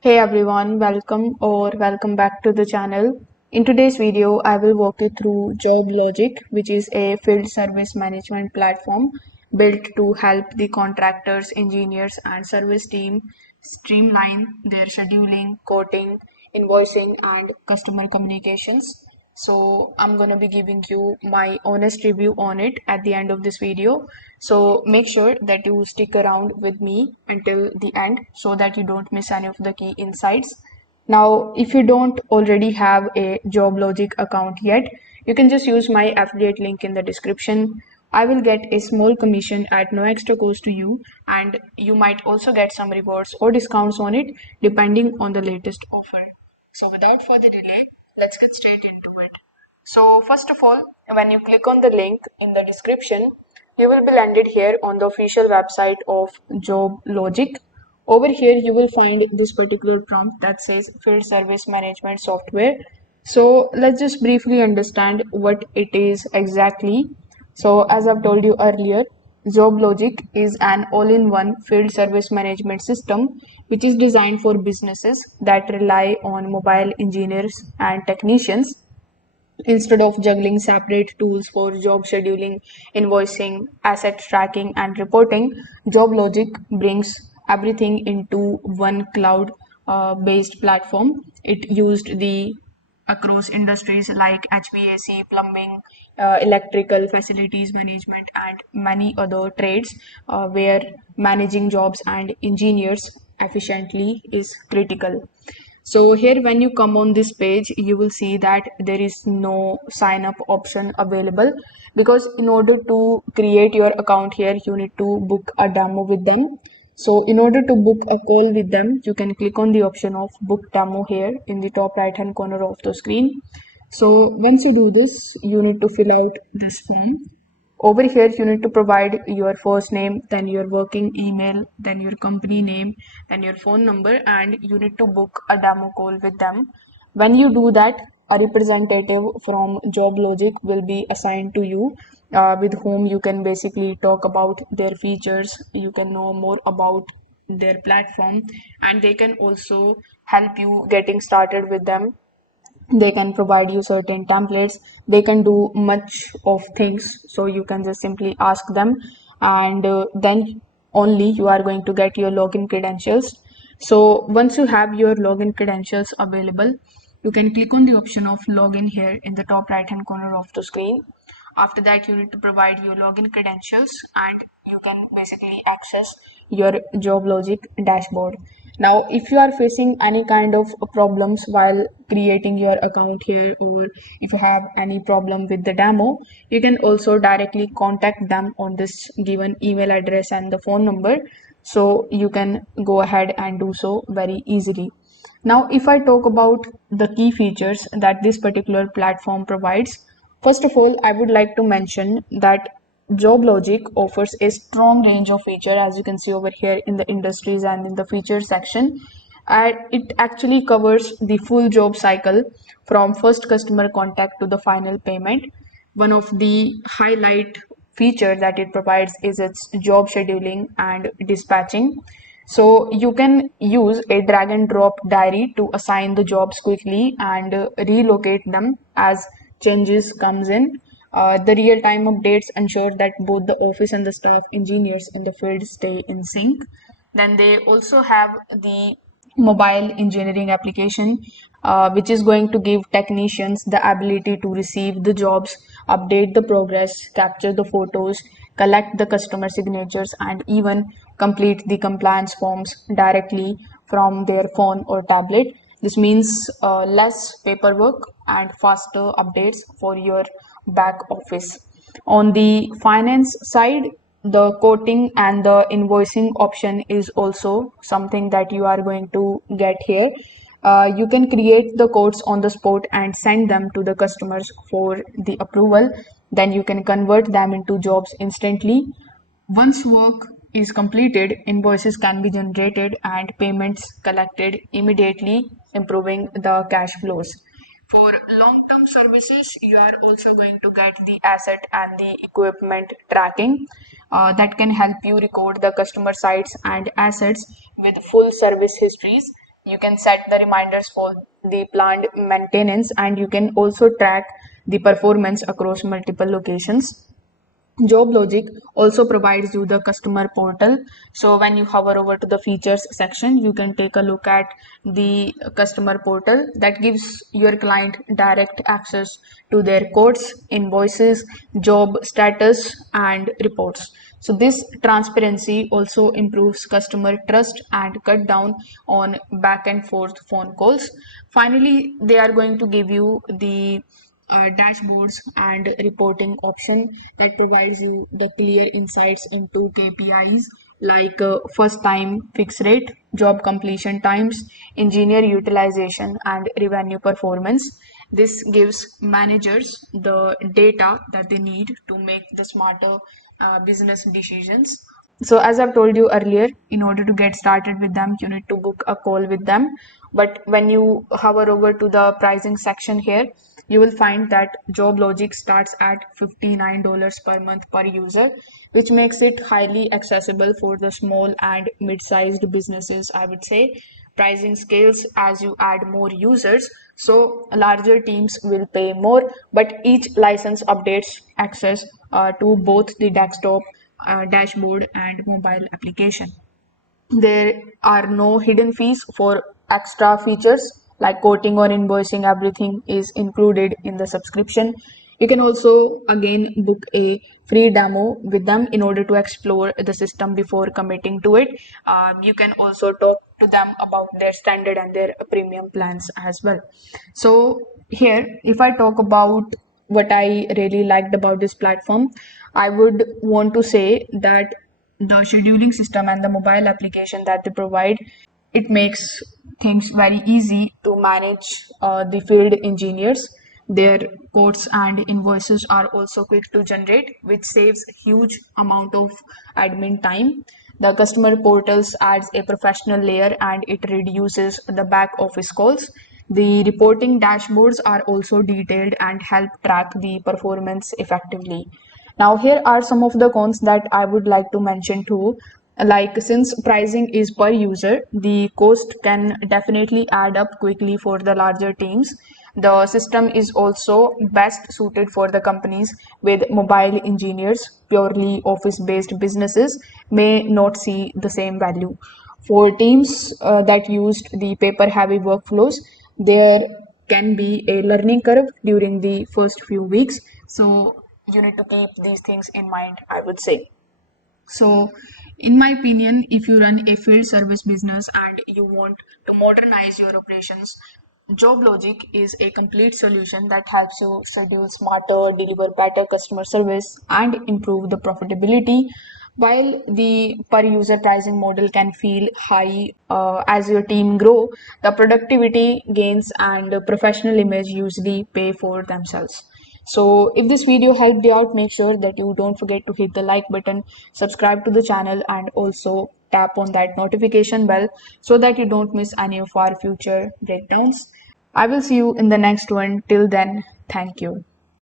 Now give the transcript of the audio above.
Hey everyone, welcome back to the channel. In today's video, I will walk you through Joblogic, which is a field service management platform built to help the contractors, engineers, and service team streamline their scheduling, quoting, invoicing, and customer communications. So I'm gonna be giving you my honest review on it at the end of this video. So make sure that you stick around with me until the end so that you don't miss any of the key insights. Now, if you don't already have a Joblogic account yet, you can just use my affiliate link in the description. I will get a small commission at no extra cost to you, and you might also get some rewards or discounts on it depending on the latest offer. So, without further delay, let's get straight into it. So, first of all, when you click on the link in the description, you will be landed here on the official website of Joblogic. Over here, you will find this particular prompt that says Field Service Management Software. So, let's just briefly understand what it is exactly. So, as I've told you earlier, Joblogic is an all-in-one field service management system which is designed for businesses that rely on mobile engineers and technicians. Instead of juggling separate tools for job scheduling, invoicing, asset tracking, and reporting, JobLogic brings everything into one cloud based platform. It used the across industries like HVAC, plumbing, electrical, facilities management, and many other trades where managing jobs and engineers efficiently is critical. So here when you come on this page, you will see that there is no sign up option available because in order to create your account here, you need to book a demo with them. So in order to book a call with them, you can click on the option of book demo here in the top right hand corner of the screen. So once you do this, you need to fill out this form. Over here, you need to provide your first name, then your working email, then your company name, then your phone number, and you need to book a demo call with them. When you do that, a representative from JobLogic will be assigned to you, with whom you can basically talk about their features. You can know more about their platform, and they can also help you getting started with them. They can provide you certain templates. They can do much of things, so you can just simply ask them, and then only you are going to get your login credentials. So once you have your login credentials available, you can click on the option of login here in the top right hand corner of the screen. After that, you need to provide your login credentials and you can basically access your JobLogic dashboard. Now, if you are facing any kind of problems while creating your account here, or if you have any problem with the demo, you can also directly contact them on this given email address and the phone number. So you can go ahead and do so very easily. Now, if I talk about the key features that this particular platform provides, first of all, I would like to mention that JobLogic offers a strong range of features, as you can see over here in the industries and in the features section. And it actually covers the full job cycle from first customer contact to the final payment. One of the highlight feature that it provides is its job scheduling and dispatching. So you can use a drag and drop diary to assign the jobs quickly and relocate them as changes comes in. The real-time updates ensure that both the office and the staff engineers in the field stay in sync. Then they also have the mobile engineering application, which is going to give technicians the ability to receive the jobs, update the progress, capture the photos, collect the customer signatures, and even complete the compliance forms directly from their phone or tablet. This means less paperwork and faster updates for your back office. On the finance side, the quoting and the invoicing option is also something that you are going to get here. You can create the quotes on the spot and send them to the customers for the approval. Then you can convert them into jobs instantly. Once work is completed, invoices can be generated and payments collected immediately, improving the cash flows. For long-term services, you are also going to get the asset and the equipment tracking that can help you record the customer sites and assets with full service histories. You can set the reminders for the planned maintenance, and you can also track the performance across multiple locations. Joblogic also provides you the customer portal. So when you hover over to the features section, you can take a look at the customer portal that gives your client direct access to their codes, invoices, job status, and reports. So this transparency also improves customer trust and cut down on back and forth phone calls. Finally, they are going to give you the dashboards and reporting option that provides you the clear insights into KPIs like first time fix rate, job completion times, engineer utilization, and revenue performance. This gives managers the data that they need to make the smarter business decisions. So as I've told you earlier, in order to get started with them, you need to book a call with them. But when you hover over to the pricing section here, you will find that Joblogic starts at $59 per month per user, which makes it highly accessible for the small and mid-sized businesses, I would say. Pricing scales as you add more users, so larger teams will pay more, but each license updates access to both the desktop, dashboard, and mobile application. There are no hidden fees for extra features like quoting or invoicing. Everything is included in the subscription. You can also again book a free demo with them in order to explore the system before committing to it. You can also talk to them about their standard and their premium plans as well. So here, if I talk about what I really liked about this platform, I would want to say that the scheduling system and the mobile application that they provide, it makes things very easy to manage the field engineers. Their quotes and invoices are also quick to generate, which saves huge amount of admin time. The customer portals adds a professional layer and it reduces the back office calls. The reporting dashboards are also detailed and help track the performance effectively. Now, here are some of the cons that I would like to mention too. Like, since pricing is per user, the cost can definitely add up quickly for the larger teams. The system is also best suited for the companies with mobile engineers. Purely office based businesses may not see the same value. For teams that used the paper heavy workflows, there can be a learning curve during the first few weeks. So, you need to keep these things in mind, I would say. So, in my opinion, if you run a field service business and you want to modernize your operations, Joblogic is a complete solution that helps you schedule smarter, deliver better customer service, and improve the profitability. While the per user pricing model can feel high as your team grow, the productivity gains and professional image usually pay for themselves. So if this video helped you out, make sure that you don't forget to hit the like button, subscribe to the channel, and also tap on that notification bell so that you don't miss any of our future breakdowns. I will see you in the next one. Till then, thank you.